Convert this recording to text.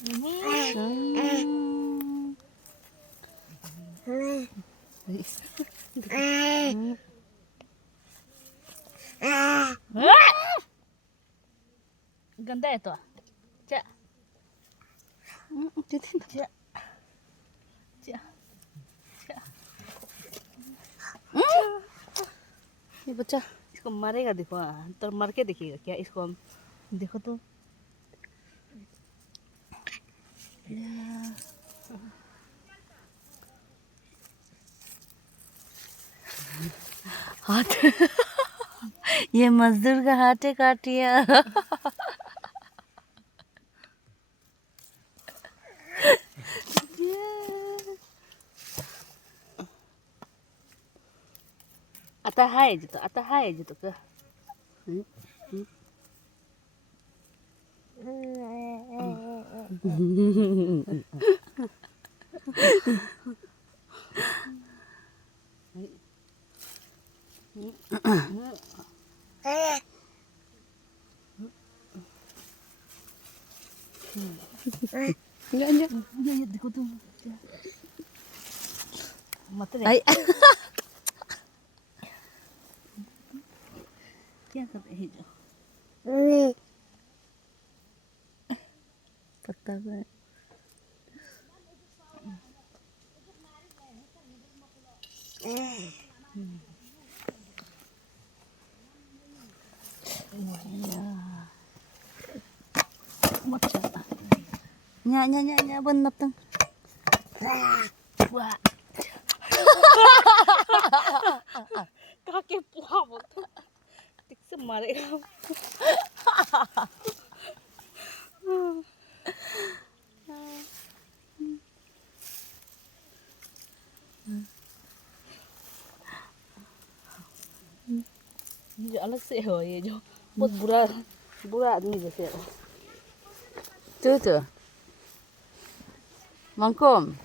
Ganda ito. Cia. Cia. Cia. Cia. ये बच्चा इसको मारेगा देखो तो मार के देखिएगा क्या इसको हम देखो तो हाथ ये मजदूर का हाथ है काटिया आता हाय जितो का ये देखो तुम मत रे क्या कर रहे जो पत्ता को nya benar tuh wah kaki puah betul tik semare ये अलग से हो ये जो बहुत बुरा बुरा आदमी जैसे हो tuh mangkum